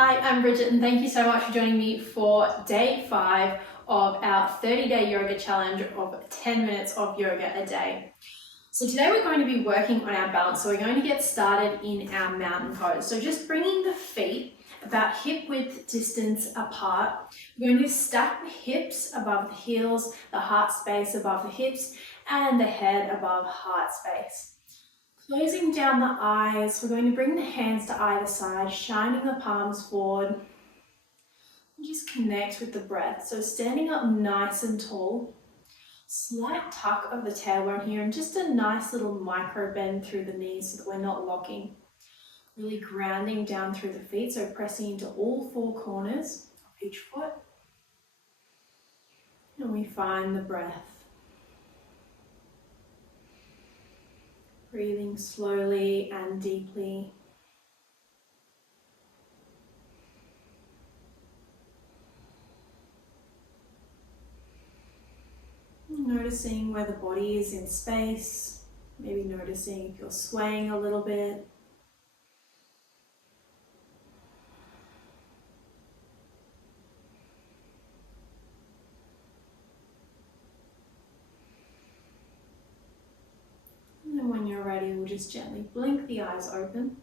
Hi, I'm Bridget and thank you so much for joining me for day 5 of our 30-day yoga challenge of 10 minutes of yoga a day. So today we're going to be working on our balance. So we're going to get started in our mountain pose. So just bringing the feet about hip width distance apart. We're going to stack the hips above the heels, the heart space above the hips, and the head above heart space. Closing down the eyes, we're going to bring the hands to either side, shining the palms forward. And just connect with the breath. So standing up nice and tall. Slight tuck of the tailbone here and just a nice little micro bend through the knees so that we're not locking. Really grounding down through the feet, so pressing into all 4 corners of each foot. And we find the breath. Breathing slowly and deeply. Noticing where the body is in space, maybe noticing if you're swaying a little bit. And then when you're ready, we'll just gently blink the eyes open.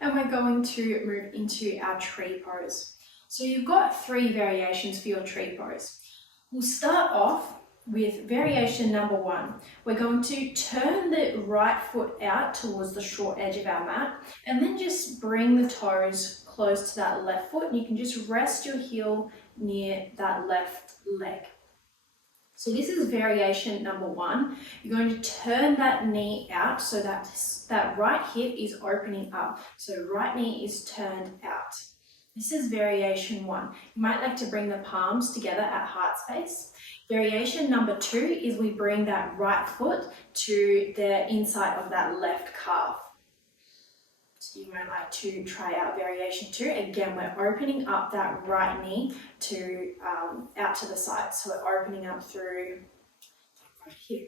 And we're going to move into our tree pose. So you've got 3 variations for your tree pose. We'll start off with variation number 1. We're going to turn the right foot out towards the short edge of our mat and then just bring the toes close to that left foot, and you can just rest your heel near that left leg. So this is variation number 1. You're going to turn that knee out so that right hip is opening up. So right knee is turned out. This is variation 1. You might like to bring the palms together at heart space. Variation number 2 is we bring that right foot to the inside of that left calf. So you might like to try out variation 2. Again, we're opening up that right knee to out to the side. So we're opening up through right here.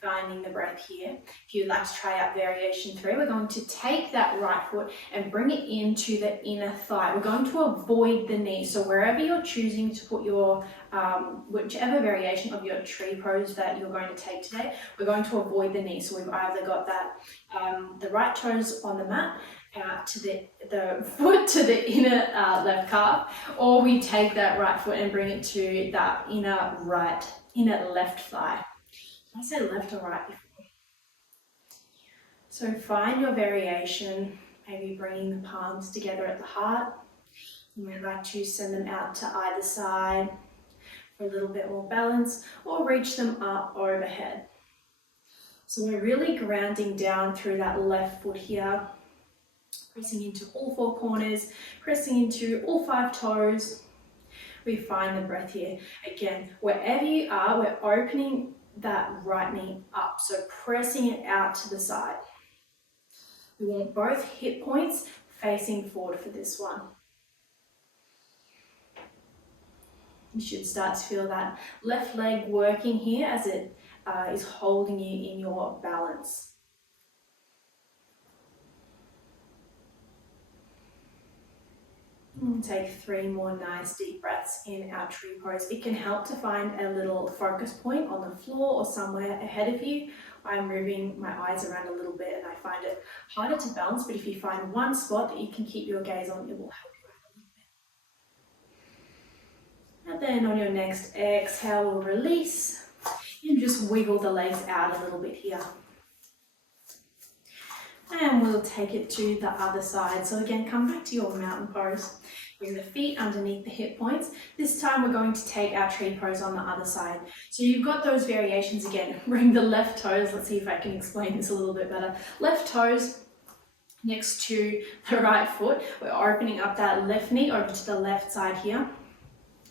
Finding the breath here. If you'd like to try out variation 3, we're going to take that right foot and bring it into the inner thigh. We're going to avoid the knee. So wherever you're choosing to put your, whichever variation of your tree pose that you're going to take today, we're going to avoid the knee. So we've either got that, the right toes on the mat, to the foot to the inner left calf, or we take that right foot and bring it to that inner left thigh. I said left or right before. So find your variation, maybe bringing the palms together at the heart. You might like to send them out to either side for a little bit more balance, or reach them up overhead. So we're really grounding down through that left foot here, pressing into all 4 corners, pressing into all 5 toes. We find the breath here. Again, wherever you are, we're opening that right knee up, so pressing it out to the side. We want both hip points facing forward for this one. You should start to feel that left leg working here as it is holding you in your balance. And take 3 more nice deep breaths in our tree pose. It can help to find a little focus point on the floor or somewhere ahead of you. I'm moving my eyes around a little bit and I find it harder to balance, but if you find one spot that you can keep your gaze on, it will help you out a little bit. And then on your next exhale, we'll release and just wiggle the legs out a little bit here. And we'll take it to the other side. So again, come back to your mountain pose. Bring the feet underneath the hip points. This time we're going to take our tree pose on the other side. So you've got those variations again. Bring the left toes. Let's see if I can explain this a little bit better. Left toes next to the right foot. We're opening up that left knee over to the left side here.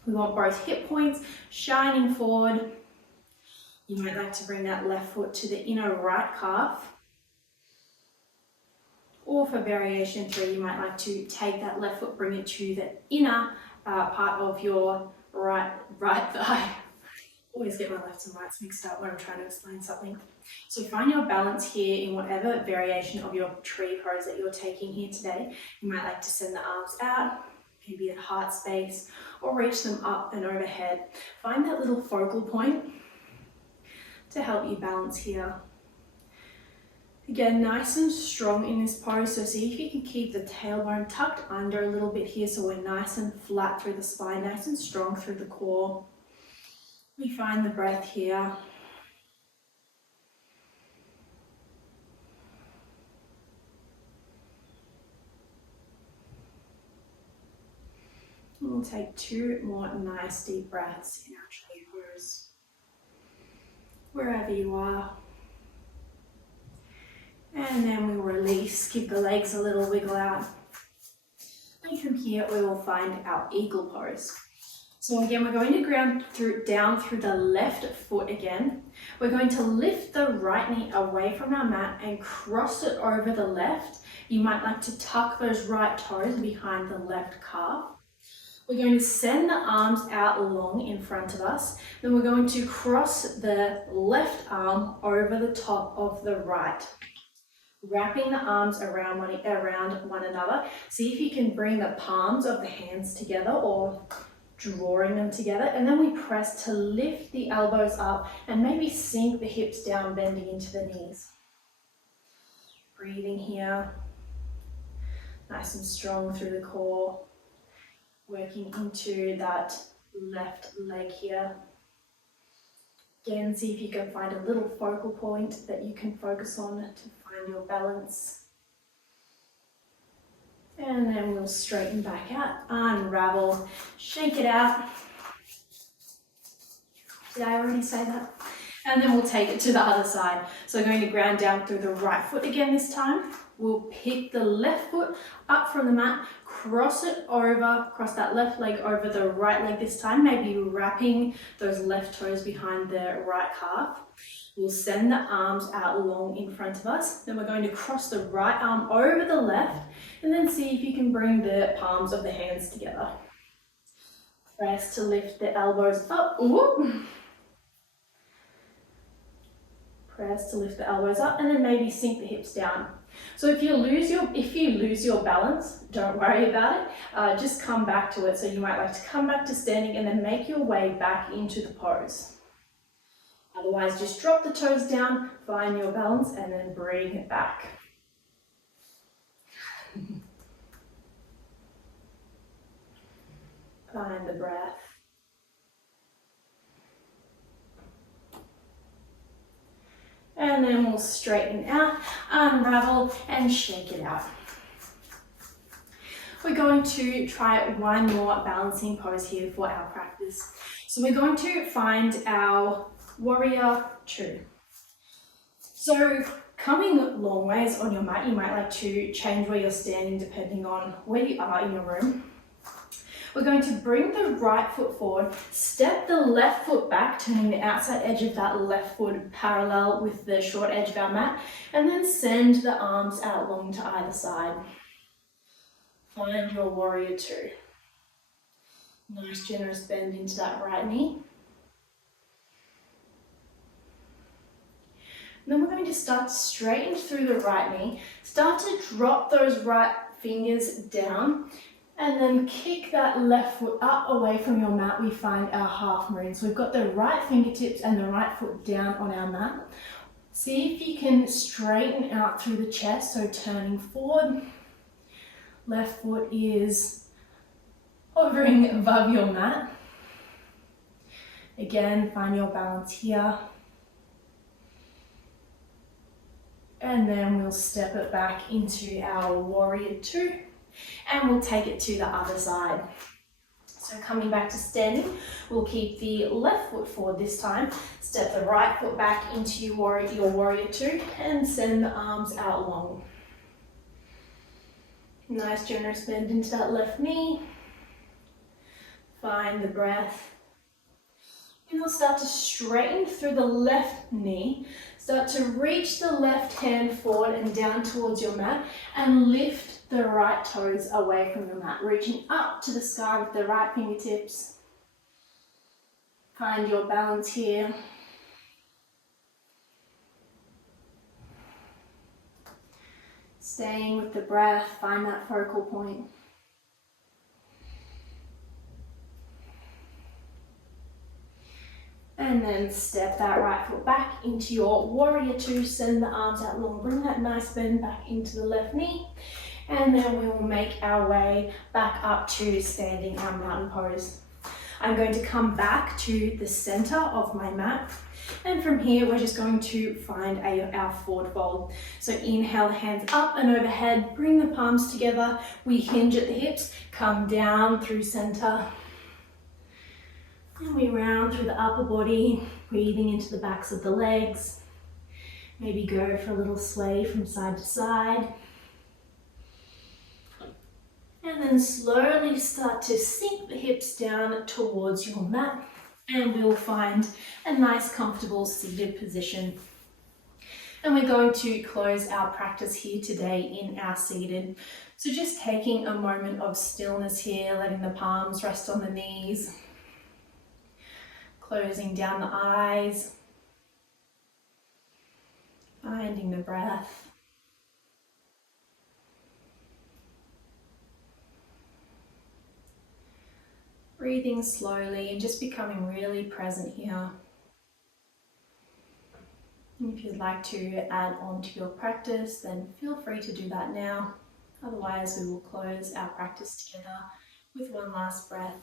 We want both hip points shining forward. You might like to bring that left foot to the inner right calf. Or for variation 3, you might like to take that left foot, bring it to the inner part of your right thigh. Always get my lefts and rights mixed up when I'm trying to explain something. So find your balance here in whatever variation of your tree pose that you're taking here today. You might like to send the arms out, maybe at heart space, or reach them up and overhead. Find that little focal point to help you balance here. Again, nice and strong in this pose, so see if you can keep the tailbone tucked under a little bit here so we're nice and flat through the spine, nice and strong through the core. We find the breath here. We'll take 2 more nice deep breaths in our tree pose. Wherever you are. And then we release, give the legs a little wiggle out. And from here we will find our eagle pose. So again, we're going to ground down through the left foot again. We're going to lift the right knee away from our mat and cross it over the left. You might like to tuck those right toes behind the left calf. We're going to send the arms out long in front of us. Then we're going to cross the left arm over the top of the right. Wrapping the arms around one another. See if you can bring the palms of the hands together or drawing them together. And then we press to lift the elbows up and maybe sink the hips down, bending into the knees. Breathing here. Nice and strong through the core. Working into that left leg here. Again, see if you can find a little focal point that you can focus on to find your balance. And then we'll straighten back out, unravel, shake it out. Did I already say that? And then we'll take it to the other side. So we're going to ground down through the right foot again this time. We'll pick the left foot up from the mat, cross it over, cross that left leg over the right leg this time, maybe wrapping those left toes behind the right calf. We'll send the arms out long in front of us. Then we're going to cross the right arm over the left and then see if you can bring the palms of the hands together. Press to lift the elbows up. Ooh. Press to lift the elbows up and then maybe sink the hips down. So if you lose your balance, don't worry about it. Just come back to it. So you might like to come back to standing and then make your way back into the pose. Otherwise, just drop the toes down, find your balance, and then bring it back. Find the breath. And then we'll straighten out, unravel, and shake it out. We're going to try one more balancing pose here for our practice. So we're going to find our warrior 2. So coming long ways on your mat, you might like to change where you're standing depending on where you are in your room. We're going to bring the right foot forward, step the left foot back, turning the outside edge of that left foot parallel with the short edge of our mat, and then send the arms out long to either side. Find your warrior 2. Nice generous bend into that right knee. And then we're going to start to straighten through the right knee, start to drop those right fingers down, and then kick that left foot up away from your mat. We find our half moon. So we've got the right fingertips and the right foot down on our mat. See if you can straighten out through the chest, so turning forward. Left foot is hovering above your mat. Again, find your balance here. And then we'll step it back into our warrior 2. And we'll take it to the other side. So coming back to standing, we'll keep the left foot forward this time. Step the right foot back into your warrior 2 and send the arms out long. Nice generous bend into that left knee. Find the breath. And we'll start to straighten through the left knee. Start to reach the left hand forward and down towards your mat and lift the right toes away from your mat, reaching up to the sky with the right fingertips. Find your balance here. Staying with the breath, find that focal point. And then step that right foot back into your warrior two. Send the arms out long. Bring that nice bend back into the left knee. And then we will make our way back up to standing our mountain pose. I'm going to come back to the center of my mat. And from here, we're just going to find our forward fold. So inhale, the hands up and overhead. Bring the palms together. We hinge at the hips. Come down through center. And we round through the upper body, breathing into the backs of the legs. Maybe go for a little sway from side to side. And then slowly start to sink the hips down towards your mat. And we'll find a nice, comfortable seated position. And we're going to close our practice here today in our seated. So just taking a moment of stillness here, letting the palms rest on the knees. Closing down the eyes, finding the breath. Breathing slowly and just becoming really present here. And if you'd like to add on to your practice, then feel free to do that now. Otherwise, we will close our practice together with one last breath.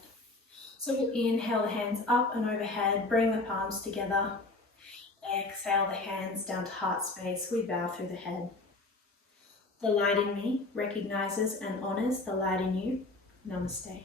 So we'll inhale the hands up and overhead, bring the palms together. Exhale the hands down to heart space, we bow through the head. The light in me recognizes and honors the light in you. Namaste.